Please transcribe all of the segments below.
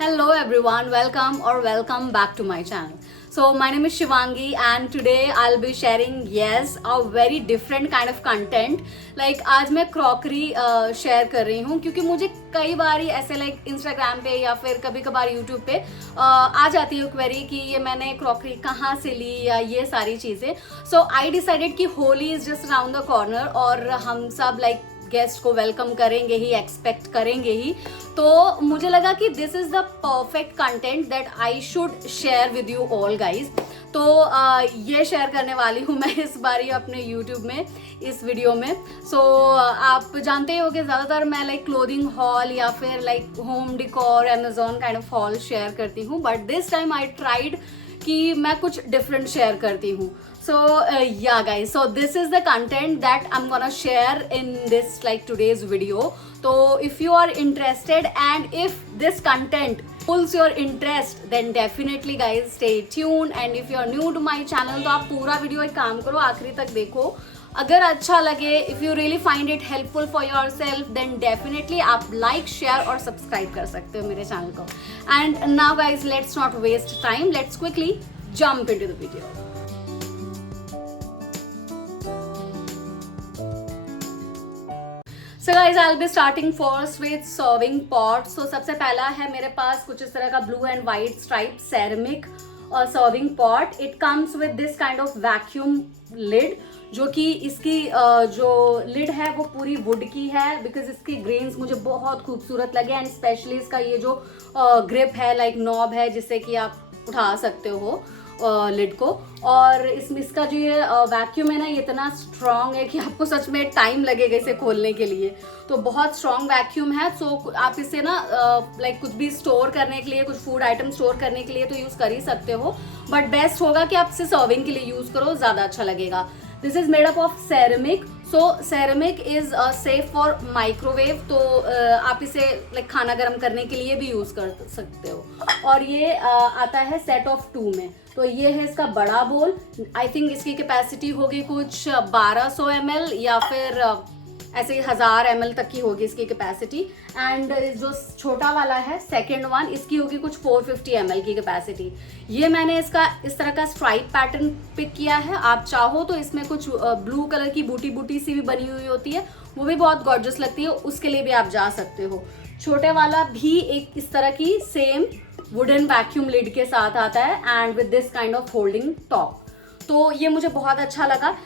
Hello everyone, welcome back to my channel. So my name is Shivangi and today I'll be sharing a very different kind of content. Like आज मैं crockery share कर रही हूँ क्योंकि मुझे कई बार ऐसे लाइक इंस्टाग्राम पे या फिर कभी कभार यूट्यूब पे आ जाती है क्वेरी कि ये मैंने क्रॉकरी कहाँ से ली या ये सारी चीज़ें. सो आई डिसाइडेड कि Holi is just around the corner और हम सब लाइक गेस्ट को वेलकम करेंगे ही, एक्सपेक्ट करेंगे ही. तो मुझे लगा कि this is the perfect content that I should share with you all guys. तो ये शेयर करने वाली हूँ मैं इस बारी अपने यूट्यूब में, इस वीडियो में. सो आप जानते ही हो कि ज़्यादातर मैं लाइक क्लोथिंग हॉल या फिर like home डिकोर Amazon kind of hall share करती हूँ, but this time I tried कि मैं कुछ डिफरेंट शेयर करती हूँ. So yeah guys, so this is the content that I'm gonna share in this like today's video. So if you are interested and if this content pulls your interest, then definitely guys stay tuned. And if you are new to my channel, तो आप पूरा video एक काम करो, आखिरी तक देखो. अगर अच्छा लगे, if you really find it helpful for yourself, then definitely आप like, share और subscribe कर सकते हो मेरे चैनल को. And now guys, let's not waste time. Let's quickly jump into the video. So guys, I'll be starting first with serving pot. So सबसे पहला है मेरे पास कुछ इस तरह का blue and white stripe ceramic serving pot. It comes with this kind of vacuum lid, जो कि इसकी जो lid है वो पूरी wood की है, because इसकी grains मुझे बहुत खूबसूरत लगे एंड स्पेशली इसका ये जो grip है, like knob है जिससे कि आप उठा सकते हो लिड को. और इसमें इसका जो ये वैक्यूम है ना, ये इतना स्ट्रॉन्ग है कि आपको सच में टाइम लगेगा इसे खोलने के लिए. तो बहुत स्ट्रॉन्ग वैक्यूम है. सो आप इसे ना लाइक कुछ भी स्टोर करने के लिए, कुछ फूड आइटम स्टोर करने के लिए तो यूज़ कर ही सकते हो, बट बेस्ट होगा कि आप इसे सर्विंग के लिए यूज़ करो, ज़्यादा अच्छा लगेगा. This is made up of ceramic. So ceramic is safe for microwave. तो आप इसे लाइक खाना गर्म करने के लिए भी यूज़ कर सकते हो. और ये आता है सेट ऑफ 2 में. तो ये है इसका बड़ा बोल. आई थिंक इसकी कैपेसिटी होगी कुछ 1200 ml या फिर ऐसे ही 1000 ml तक की होगी इसकी कैपेसिटी. एंड जो छोटा वाला है सेकेंड वन, इसकी होगी कुछ 450 ml की कैपेसिटी. ये मैंने इसका इस तरह का स्ट्राइप पैटर्न पिक किया है. आप चाहो तो इसमें कुछ ब्लू कलर की बूटी बूटी सी भी बनी हुई होती है, वो भी बहुत गॉर्जियस लगती है, उसके लिए भी आप जा सकते हो. छोटे वाला भी एक इस तरह की सेम वुडन वैक्यूम लिड के साथ आता है and with this kind of holding top. तो ये मुझे बहुत अच्छा लगा.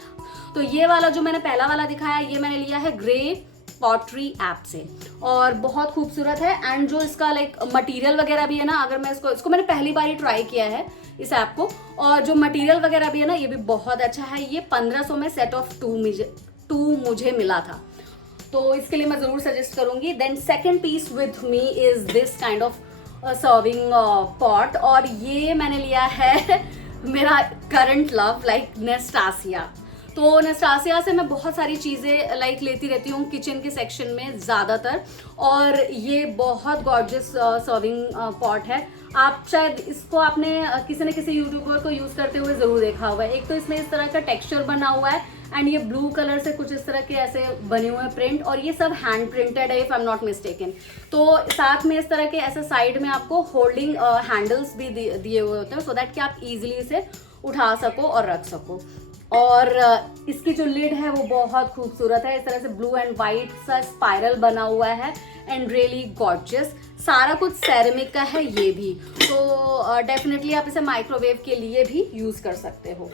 तो ये वाला जो मैंने पहला वाला दिखाया, ये मैंने लिया है ग्रे पॉटरी ऐप से और बहुत खूबसूरत है. एंड जो इसका लाइक मटेरियल वगैरह भी है ना, अगर मैं इसको मैंने पहली बार ही ट्राई किया है इस ऐप को, और जो मटेरियल वगैरह भी है ना, ये भी बहुत अच्छा है. ये 1500 में सेट ऑफ 2 मुझे मिला था, तो इसके लिए मैं ज़रूर सजेस्ट करूँगी. Then second piece with me is this kind of serving pot, और ये मैंने लिया है मेरा करंट लव लाइक नेस्टासिया. तो नेस्टासिया से मैं बहुत सारी चीज़ें लाइक लेती रहती हूँ किचन के सेक्शन में ज़्यादातर, और ये बहुत गॉर्जियस सर्विंग पॉट है. आप शायद इसको आपने किसी न किसी यूट्यूबर को यूज़ करते हुए ज़रूर देखा होगा. एक तो इसमें इस तरह का टेक्सचर बना हुआ है एंड ये ब्लू कलर से कुछ इस तरह के ऐसे बने हुए हैं प्रिंट, और ये सब हैंड प्रिंटेड है if I am not mistaken. तो साथ में इस तरह के ऐसे साइड में आपको होल्डिंग हैंडल्स भी दिए हुए होते हैं, सो दैट कि आप इजीली इसे उठा सको और रख सको. और इसकी जो लिड है वो बहुत खूबसूरत है. इस तरह से ब्लू एंड वाइट सा स्पाइरल बना हुआ है एंड रियली गॉर्जियस. सारा कुछ सेरेमिक का है ये भी, तो डेफिनेटली आप इसे माइक्रोवेव के लिए भी यूज़ कर सकते हो.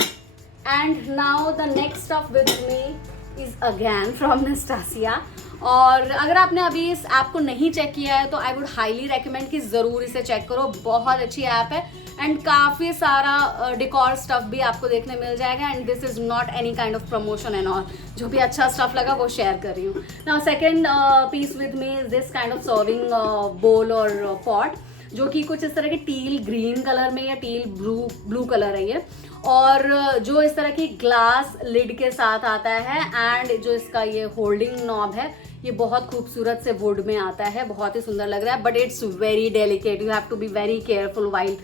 And now the next stuff with me is again from Nestasia. और अगर आपने अभी इस ऐप को नहीं चेक किया है तो आई वुड हाईली रेकमेंड कि ज़रूर इसे चेक करो. बहुत अच्छी ऐप है एंड काफ़ी सारा डिकॉर स्टफ भी आपको देखने मिल जाएगा. And this is not any kind of promotion and all, जो भी अच्छा स्टफ लगा वो शेयर कर रही हूँ. Now second peace with me is this kind of serving बोल और पॉट, जो कि कुछ इस तरह के टील ग्रीन कलर में या टील ब्लू कलर है ये, और जो इस तरह की ग्लास लिड के साथ आता है. एंड जो इसका ये होल्डिंग नॉब है, ये बहुत खूबसूरत से वुड में आता है, बहुत ही सुंदर लग रहा है, but it's very delicate. You have to be very careful while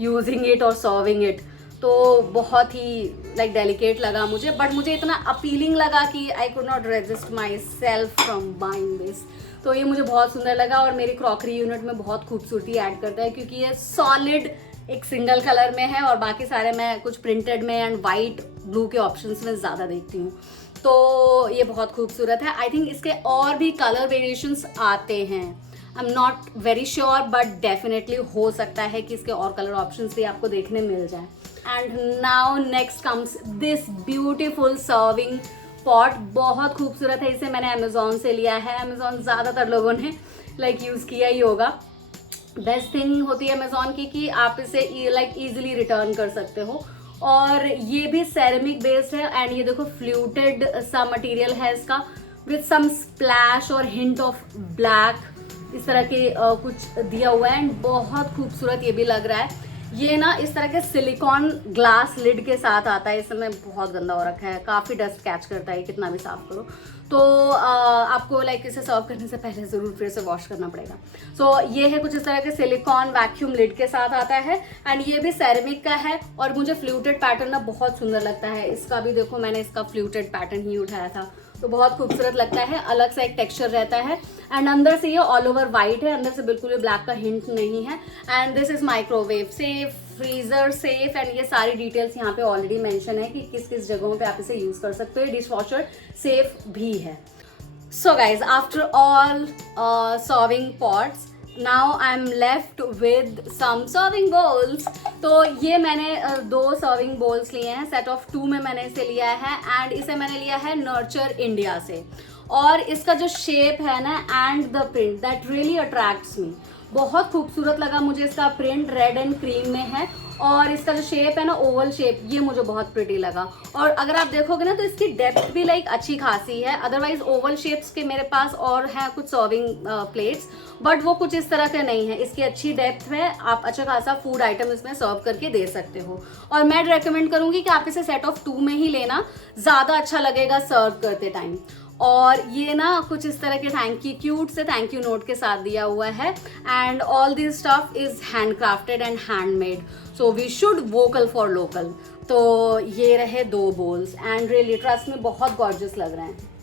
using it और सर्विंग इट. तो बहुत ही लाइक डेलिकेट लगा मुझे, बट मुझे इतना अपीलिंग लगा कि I could not resist my self from buying this. तो ये मुझे बहुत सुंदर लगा और मेरी क्रॉकरी यूनिट में बहुत खूबसूरती ऐड करता है, क्योंकि ये सॉलिड एक सिंगल कलर में है और बाकी सारे मैं कुछ प्रिंटेड में एंड वाइट ब्लू के ऑप्शंस में ज़्यादा देखती हूँ। तो ये बहुत खूबसूरत है। आई थिंक इसके और भी कलर वेरिएशंस आते हैं, I am not very sure, but definitely हो सकता है कि इसके और कलर ऑप्शंस भी आपको देखने मिल जाए। And now next comes this beautiful serving pot. बहुत खूबसूरत है, इसे मैंने अमेजोन से लिया है। अमेजोन ज़्यादातर लोगों ने लाइक यूज़ किया ही होगा। बेस्ट थिंग होती है अमेजोन की कि आप इसे लाइक इजीली रिटर्न कर सकते हो। और ये भी सेरेमिक बेस्ड है एंड ये देखो फ्लूटेड सा मटेरियल है इसका, विथ सम स्प्लैश और हिंट ऑफ ब्लैक इस तरह के कुछ दिया हुआ है एंड बहुत खूबसूरत ये भी लग रहा है। ये ना इस तरह के सिलिकॉन ग्लास लिड के साथ आता है। इस समय बहुत गंदा हो रखा है, काफ़ी डस्ट कैच करता है कितना भी साफ करो। तो आपको लाइक इसे सर्व करने से पहले ज़रूर फिर से वॉश करना पड़ेगा। सो ये है कुछ इस तरह के सिलिकॉन वैक्यूम लिड के साथ आता है एंड ये भी सेरेमिक का है और मुझे फ्लूटेड पैटर्न ना बहुत सुंदर लगता है। इसका भी देखो, मैंने इसका फ्लूटेड पैटर्न ही उठाया था, तो बहुत खूबसूरत लगता है। अलग सा एक टेक्सचर रहता है एंड अंदर से ये ऑल ओवर वाइट है, अंदर से बिल्कुल भी ब्लैक का हिंट नहीं है। And this is microwave safe, freezer safe and ये सारी डिटेल्स यहाँ पे ऑलरेडी मेंशन है कि किस किस जगहों पे आप इसे यूज कर सकते हो। डिश वॉशर सेफ भी है। So guys, after all serving pots, now I am left with some serving bowls. तो ये मैंने 2 सर्विंग बोल्स लिए हैं, सेट ऑफ 2 में मैंने इसे लिया है एंड इसे मैंने लिया है नर्चर इंडिया से। और इसका जो शेप है ना and the print that really attracts me. बहुत खूबसूरत लगा मुझे इसका प्रिंट, रेड एंड क्रीम में है और इसका जो शेप है ना ओवल शेप, ये मुझे बहुत प्रिटी लगा। और अगर आप देखोगे ना तो इसकी डेप्थ भी लाइक अच्छी खासी है। अदरवाइज ओवल शेप्स के मेरे पास और हैं कुछ सर्विंग प्लेट्स, बट वो कुछ इस तरह के नहीं है। इसकी अच्छी डेप्थ है, आप अच्छा खासा फूड आइटम इसमें सर्व करके दे सकते हो। और मैं रेकमेंड करूंगी कि आप इसे सेट ऑफ 2 में ही लेना, ज़्यादा अच्छा लगेगा सर्व करते टाइम। और ये ना कुछ इस तरह के क्यूट से थैंक यू नोट के साथ दिया हुआ है and all this stuff is handcrafted and handmade, so we should vocal for local. तो ये रहे 2 बोल्स एंड रियली ट्रस्ट में बहुत गॉर्जियस लग रहे हैं।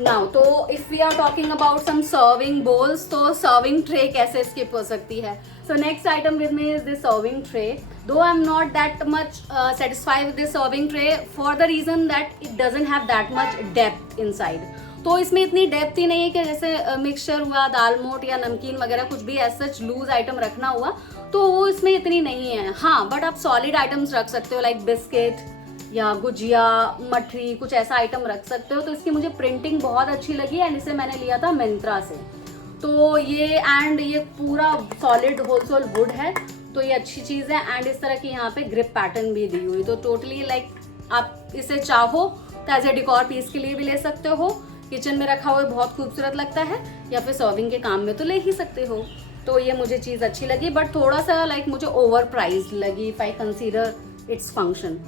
नाउ तो if we are talking about some serving bowls, तो सर्विंग ट्रे कैसे स्किप हो सकती है। So next item with me is this serving tray. Though I'm not that much satisfied with this serving tray for the reason that it doesn't have that much depth inside. तो इसमें इतनी depth ही नहीं है कि जैसे mixture हुआ, दाल मोट या नमकीन वगैरह कुछ भी एज सच लूज आइटम रखना हुआ तो वो इसमें इतनी नहीं है। हाँ, बट आप सॉलिड आइटम्स रख सकते हो लाइक बिस्किट या गुजिया, मठरी, कुछ ऐसा आइटम रख सकते हो। तो इसकी मुझे प्रिंटिंग बहुत अच्छी लगी एंड इसे मैंने लिया था मिंत्रा से। तो ये पूरा सॉलिड होलसेल वुड है, तो ये अच्छी चीज़ है एंड इस तरह की यहाँ पे ग्रिप पैटर्न भी दी हुई। तो टोटली लाइक आप इसे चाहो तो एज ए डिकॉर पीस के लिए भी ले सकते हो, किचन में रखा हुआ बहुत खूबसूरत लगता है, या फिर सर्विंग के काम में तो ले ही सकते हो। तो ये मुझे चीज़ अच्छी लगी, बट थोड़ा सा लाइक मुझे ओवर प्राइस लगी if I consider its function.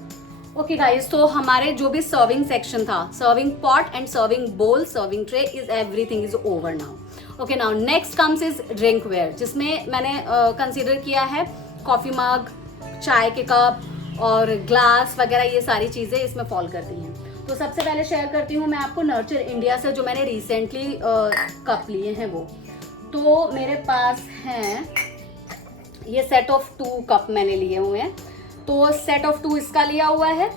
Okay guys, तो हमारे जो भी सर्विंग सेक्शन था, serving pot and serving bowl, serving tray, is everything is over now. Okay, now next comes is drinkware, जिसमें मैंने consider किया है कॉफ़ी मग, चाय के कप और ग्लास वगैरह, ये सारी चीज़ें इसमें फॉल करती हैं। तो सबसे पहले शेयर करती हूँ मैं आपको नर्चर इंडिया से जो मैंने रिसेंटली कप लिए हैं वो। तो मेरे पास हैं ये सेट ऑफ 2 कप मैंने लिए हुए हैं। तो सेट ऑफ 2 इसका लिया हुआ है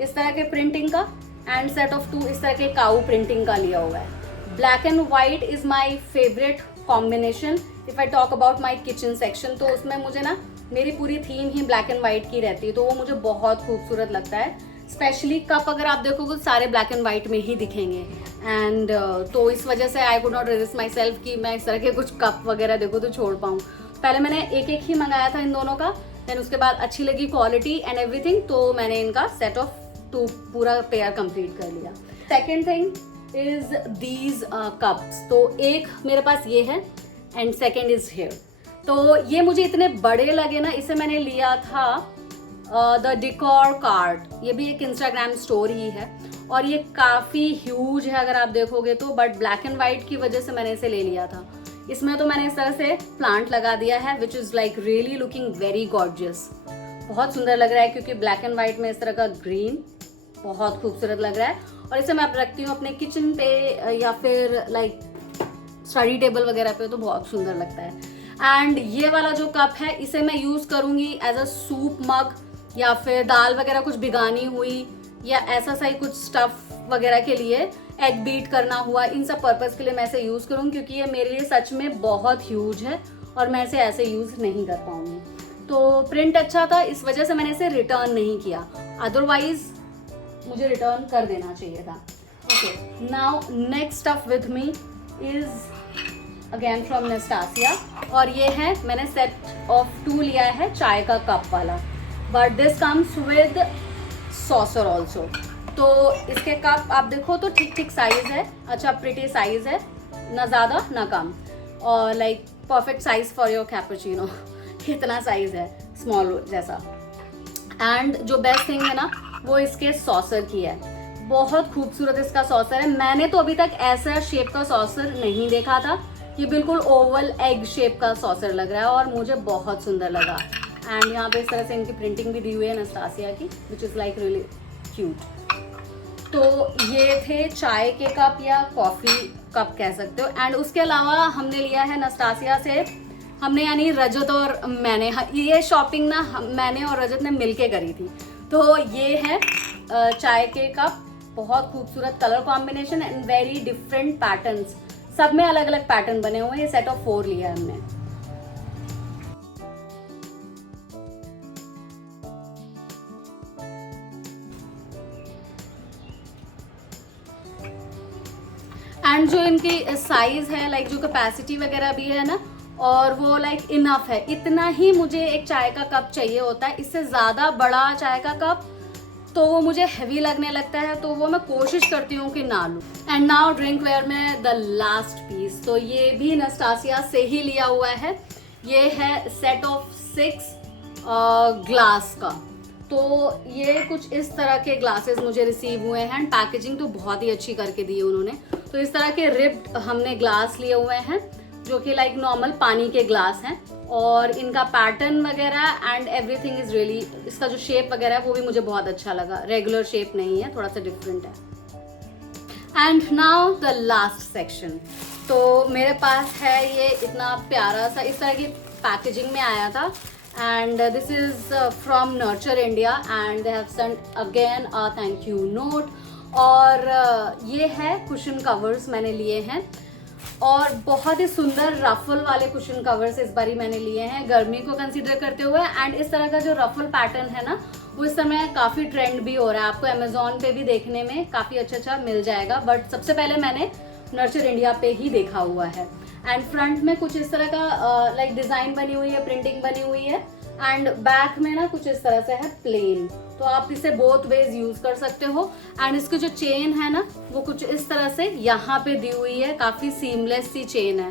इस तरह के प्रिंटिंग का एंड सेट ऑफ 2 इस तरह के काऊ प्रिंटिंग का लिया हुआ है। Black and white is my favourite combination if I talk about my kitchen section. तो उसमें मुझे ना मेरी पूरी theme he black and white की रहती है, तो वो मुझे बहुत खूबसूरत लगता है। स्पेशली कप अगर आप देखोगे तो सारे ब्लैक एंड वाइट में ही दिखेंगे एंड तो इस वजह से I could not resist my self कि मैं इस तरह के कुछ कप वगैरह देखो तो छोड़ पाऊँ। पहले मैंने एक ही मंगाया था इन दोनों का, देन उसके बाद अच्छी लगी क्वालिटी एंड एवरीथिंग, तो मैंने इनका सेट ऑफ 2 पूरा पेयर कंप्लीट कर लिया। Second thing is these cups. तो एक मेरे पास ये है एंड सेकेंड इज हेयर। तो ये मुझे इतने बड़े लगे ना, इसे मैंने लिया था द डिकोर कार्ट, ये भी एक इंस्टाग्राम स्टोर ही है और ये काफ़ी ह्यूज है अगर आप देखोगे तो, बट ब्लैक एंड वाइट की वजह से मैंने इसे ले लिया था। इसमें तो मैंने इस तरह से प्लांट लगा दिया है which is like really looking very gorgeous. बहुत सुंदर लग रहा है क्योंकि ब्लैक एंड व्हाइट में इस तरह का ग्रीन बहुत खूबसूरत लग रहा है। और इसे मैं अब रखती हूँ अपने किचन पे या फिर लाइक स्टडी टेबल वगैरह पे, तो बहुत सुंदर लगता है। एंड ये वाला जो कप है इसे मैं यूज़ करूँगी एज अ सूप मग, या फिर दाल वगैरह कुछ भिगानी हुई या ऐसा सा ही कुछ स्टफ वगैरह के लिए, एग बीट करना हुआ, इन सब पर्पज़ के लिए मैं इसे यूज़ करूँगी क्योंकि ये मेरे लिए सच में बहुत ह्यूज है और मैं इसे ऐसे यूज़ नहीं कर पाऊँगी। तो प्रिंट अच्छा था, इस वजह से मैंने इसे रिटर्न नहीं किया, अदरवाइज मुझे रिटर्न कर देना चाहिए था। Okay, now next stuff with me is again from Nestasia, और ये है, मैंने सेट ऑफ 2 लिया है चाय का कप वाला, but this comes with saucer also. तो इसके कप आप देखो तो ठीक ठीक साइज है, अच्छा प्रिटी साइज है, ना ज़्यादा ना कम, और like perfect size for your cappuccino, इतना साइज है, स्मॉल जैसा। एंड जो बेस्ट थिंग है ना वो इसके सॉसर की है, बहुत खूबसूरत इसका सॉसर है। मैंने तो अभी तक ऐसा शेप का सॉसर नहीं देखा था, ये बिल्कुल ओवल एग शेप का सॉसर लग रहा है और मुझे बहुत सुंदर लगा। एंड यहाँ पे इस तरह से इनकी प्रिंटिंग भी दी हुई है नेस्टासिया की, which is like really cute. तो ये थे चाय के कप या कॉफ़ी कप कह सकते हो। एंड उसके अलावा हमने लिया है नेस्टासिया से, हमने यानी रजत और मैंने, ये शॉपिंग ना मैंने और रजत ने मिलके करी थी। तो ये है चाय के कप, बहुत खूबसूरत colour combination and very different patterns, सब में अलग अलग पैटर्न बने हुए हैं। ये सेट ऑफ 4 लिया है हमने। एंड जो इनकी साइज है, लाइक जो कैपेसिटी वगैरह भी है ना, और वो लाइक इनफ है, इतना ही मुझे एक चाय का कप चाहिए होता है। इससे ज़्यादा बड़ा चाय का कप तो वो मुझे हैवी लगने लगता है, तो वो मैं कोशिश करती हूँ कि ना लूँ। एंड नाउ ड्रिंक वेयर में द लास्ट पीस, तो ये भी नेस्टासिया से ही लिया हुआ है। ये है सेट ऑफ 6 ग्लास का। तो ये कुछ इस तरह के ग्लासेस मुझे रिसीव हुए हैं, पैकेजिंग तो बहुत ही अच्छी करके दी है उन्होंने। तो इस तरह के रिब्ड हमने ग्लास लिए हुए हैं जो कि लाइक नॉर्मल पानी के ग्लास हैं, और इनका पैटर्न वगैरह एंड एवरीथिंग इज रियली, इसका जो शेप वगैरह है वो भी मुझे बहुत अच्छा लगा, रेगुलर शेप नहीं है, थोड़ा सा डिफरेंट है। And now the last section, तो मेरे पास है ये इतना प्यारा सा, इस तरह की पैकेजिंग में आया था, and this is from nurture India and they have sent again a thank you note. और ये है कुशन कवर्स मैंने लिए हैं, और बहुत ही सुंदर रफल वाले कुशन कवर्स इस बारी मैंने लिए हैं गर्मी को कंसीडर करते हुए। एंड इस तरह का जो रफल पैटर्न है ना वो इस समय काफ़ी ट्रेंड भी हो रहा है, आपको अमेजोन पे भी देखने में काफ़ी अच्छा मिल जाएगा, बट सबसे पहले मैंने नर्चर इंडिया पे ही देखा हुआ है। एंड फ्रंट में कुछ इस तरह का लाइक डिज़ाइन बनी हुई है, प्रिंटिंग बनी हुई है, एंड बैक में ना कुछ इस तरह से है प्लेन, तो आप इसे बोथ वेज यूज कर सकते हो। एंड इसकी जो चेन है ना वो कुछ इस तरह से यहाँ पे दी हुई है, काफी सीमलेस सी चेन है,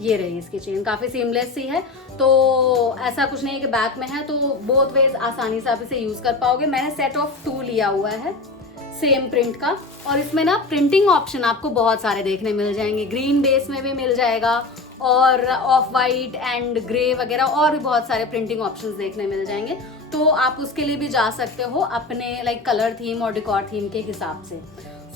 ये रही इसकी चेन, काफी सीमलेस सी है। तो ऐसा कुछ नहीं है कि बैक में है, तो बोथ वेज आसानी से आप इसे यूज कर पाओगे। मैंने सेट ऑफ 2 लिया हुआ है सेम प्रिंट का, और इसमें ना प्रिंटिंग ऑप्शन आपको बहुत सारे देखने मिल जाएंगे, ग्रीन बेस में भी मिल जाएगा और ऑफ वाइट एंड ग्रे वगैरह और भी बहुत सारे प्रिंटिंग ऑप्शंस देखने मिल जाएंगे। तो आप उसके लिए भी जा सकते हो अपने लाइक कलर थीम और डिकॉर थीम के हिसाब से।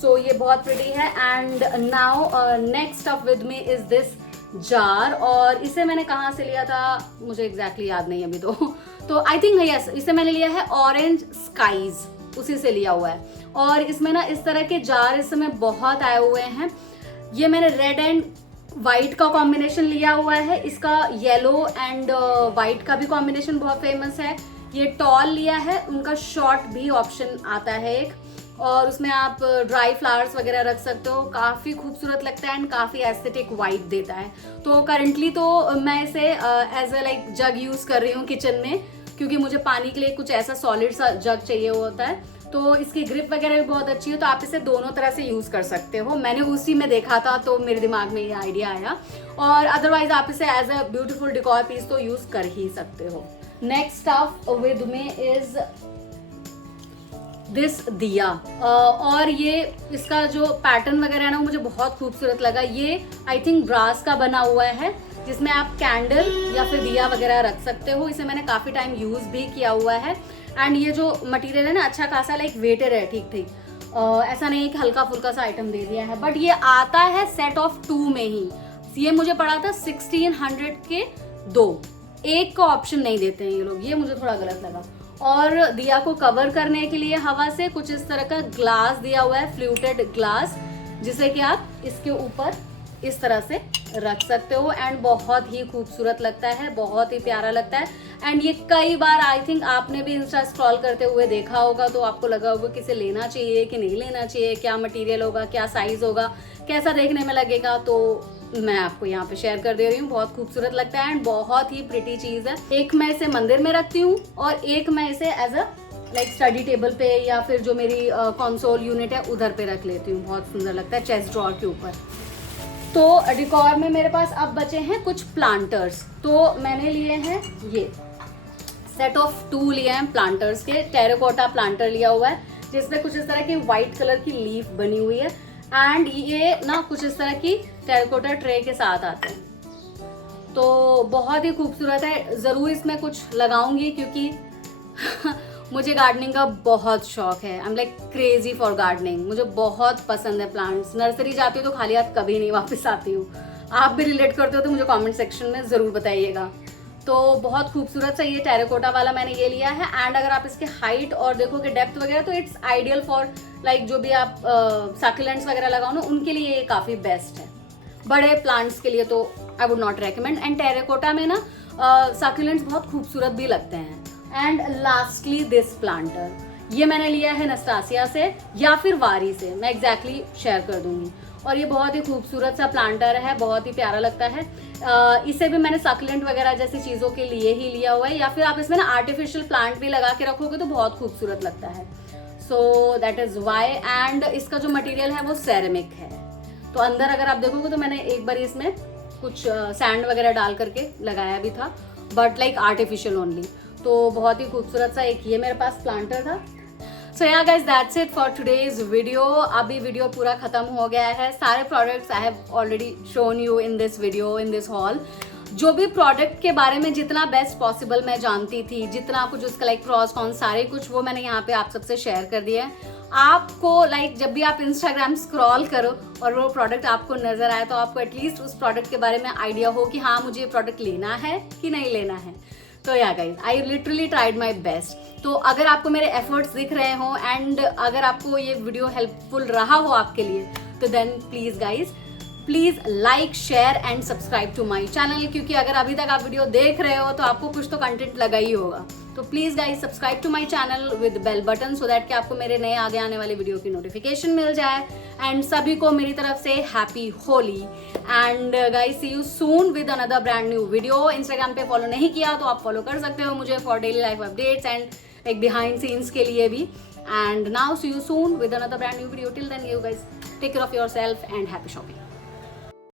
सो ये बहुत प्रिटी है। And now next up with me is this jar, और इसे मैंने कहाँ से लिया था मुझे एग्जैक्टली याद नहीं अभी तो आई थिंक यस, इसे मैंने लिया है ऑरेंज स्काईज, उसी से लिया हुआ है। और इसमें ना इस तरह के जार इस समय बहुत आए हुए हैं। ये मैंने रेड एंड वाइट का कॉम्बिनेशन लिया हुआ है, इसका येलो एंड वाइट का भी कॉम्बिनेशन बहुत फेमस है। ये टॉल लिया है, उनका शॉर्ट भी ऑप्शन आता है एक, और उसमें आप ड्राई फ्लावर्स वगैरह रख सकते हो, काफ़ी खूबसूरत लगता है एंड काफ़ी एस्थेटिक वाइब देता है। तो करंटली तो मैं इसे as a like jug use कर रही हूँ किचन में, क्योंकि मुझे पानी के लिए कुछ ऐसा सॉलिड सा जग चाहिए होता है। तो इसकी ग्रिप वगैरह भी बहुत अच्छी है, तो आप इसे दोनों तरह से यूज़ कर सकते हो। मैंने उसी में देखा था तो मेरे दिमाग में ये आइडिया आया, और अदरवाइज आप इसे as a beautiful decor piece तो यूज़ कर ही सकते हो। Next stuff with me is this diya. और ये इसका जो पैटर्न वगैरह है ना, मुझे बहुत खूबसूरत लगा। ये आई थिंक ब्रास का बना हुआ है, जिसमें आप कैंडल या फिर दिया वगैरह रख सकते हो। इसे मैंने काफ़ी टाइम यूज़ भी किया हुआ है। एंड ये जो मटेरियल है ना, अच्छा खासा लाइक वेटेड है, ठीक ठीक, ऐसा नहीं है कि हल्का फुल्का सा आइटम दे दिया है। बट ये आता है सेट ऑफ 2 में ही। ये मुझे पड़ा था 1600 के 2, एक का ऑप्शन नहीं देते हैं ये लोग, ये मुझे थोड़ा गलत लगा। और दिया को कवर करने के लिए हवा से कुछ इस तरह का ग्लास दिया हुआ है, फ्लूटेड ग्लास, जिसे कि आप इसके ऊपर इस तरह से रख सकते हो। एंड बहुत ही खूबसूरत लगता है, बहुत ही प्यारा लगता है। एंड ये कई बार आई थिंक आपने भी इंस्टा स्क्रॉल करते हुए देखा होगा, तो आपको लगा होगा कि इसे लेना चाहिए कि नहीं लेना चाहिए, क्या मटेरियल होगा, क्या साइज होगा, कैसा देखने में लगेगा। तो मैं आपको यहाँ पे शेयर कर दे रही हूँ, बहुत खूबसूरत लगता है एंड बहुत ही प्रिटी चीज है। एक मैं इसे मंदिर में रखती हूँ और एक मैं इसे as a like study table पे या फिर जो मेरी कंसोल यूनिट है उधर पे रख लेती हूँ। बहुत सुंदर लगता है चेस्ट ड्रॉअर के ऊपर। तो डिकॉर में मेरे पास अब बचे हैं कुछ प्लांटर्स। तो मैंने लिए हैं ये सेट ऑफ 2 लिए हैं प्लांटर्स के। टेराकोटा प्लांटर लिया हुआ है, जिसमें कुछ इस तरह की व्हाइट कलर की लीफ बनी हुई है। एंड ये ना कुछ इस तरह की टेराकोटा ट्रे के साथ आते हैं, तो बहुत ही खूबसूरत है। ज़रूर इसमें कुछ लगाऊंगी क्योंकि मुझे गार्डनिंग का बहुत शौक है। I am like crazy for gardening, मुझे बहुत पसंद है प्लांट्स। नर्सरी जाती हूँ तो खाली हाथ कभी नहीं वापस आती हूँ। आप भी रिलेट करते हो तो मुझे कमेंट सेक्शन में ज़रूर बताइएगा। तो बहुत खूबसूरत सा ये टेराकोटा वाला मैंने ये लिया है। एंड अगर आप इसके हाइट और देखोगे डेप्थ वगैरह, तो इट्स आइडियल फॉर लाइक जो भी आप सक्यूलेंट्स वगैरह लगाओ ना, उनके लिए ये काफ़ी बेस्ट है। बड़े प्लांट्स के लिए तो I would not recommend. And terracotta में ना सक्यूलेंट्स बहुत खूबसूरत भी लगते हैं। एंड लास्टली दिस प्लांटर, ये मैंने लिया है नस्टासिया से या फिर वारी से, मैं एग्जैक्टली शेयर कर दूंगी। और ये बहुत ही खूबसूरत सा प्लांटर है, बहुत ही प्यारा लगता है। इसे भी मैंने सक्लेंट वगैरह जैसी चीज़ों के लिए ही लिया हुआ है, या फिर आप इसमें ना आर्टिफिशियल प्लांट भी लगा के रखोगे तो बहुत खूबसूरत लगता है। So that is why. And इसका जो मटेरियल है वो सेरेमिक है। तो अंदर अगर आप देखोगे तो मैंने एक बार इसमें कुछ सैंड वगैरह डाल करके लगाया भी था, बट लाइक आर्टिफिशियल ओनली। तो बहुत ही खूबसूरत सा एक ये मेरे पास प्लांटर था। सो yeah guys that's it for today's video. अभी वीडियो पूरा खत्म हो गया है। सारे products I have already shown you in this video, in this hall. जो भी प्रोडक्ट के बारे में जितना बेस्ट पॉसिबल मैं जानती थी, जितना कुछ उसका लाइक प्रॉस कॉन सारे कुछ, वो मैंने यहाँ पे आप सबसे शेयर कर दिया है। आपको लाइक जब भी आप इंस्टाग्राम स्क्रॉल करो और वो प्रोडक्ट आपको नजर आए, तो आपको एटलीस्ट उस प्रोडक्ट के बारे में आइडिया हो कि हाँ मुझे ये प्रोडक्ट लेना है कि नहीं लेना है। तो yeah guys I literally tried my best. तो अगर आपको मेरे एफर्ट्स दिख रहे हो एंड अगर आपको ये वीडियो हेल्पफुल रहा हो आपके लिए, तो then please guys please like share and subscribe to my channel. क्योंकि अगर अभी तक आप वीडियो देख रहे हो तो आपको कुछ तो कंटेंट लगा ही होगा। तो please guys subscribe to my channel with bell button, so that कि आपको मेरे नए आगे आने वाले वीडियो की नोटिफिकेशन मिल जाए। एंड सभी को मेरी तरफ से happy Holi. And guys see you soon with another brand new video. Instagram पे फॉलो नहीं किया तो आप फॉलो कर सकते हो मुझे for daily life updates and like behind scenes के लिए भी। And now see you soon with another brand new video. Till then you guys take care of yourself and happy shopping.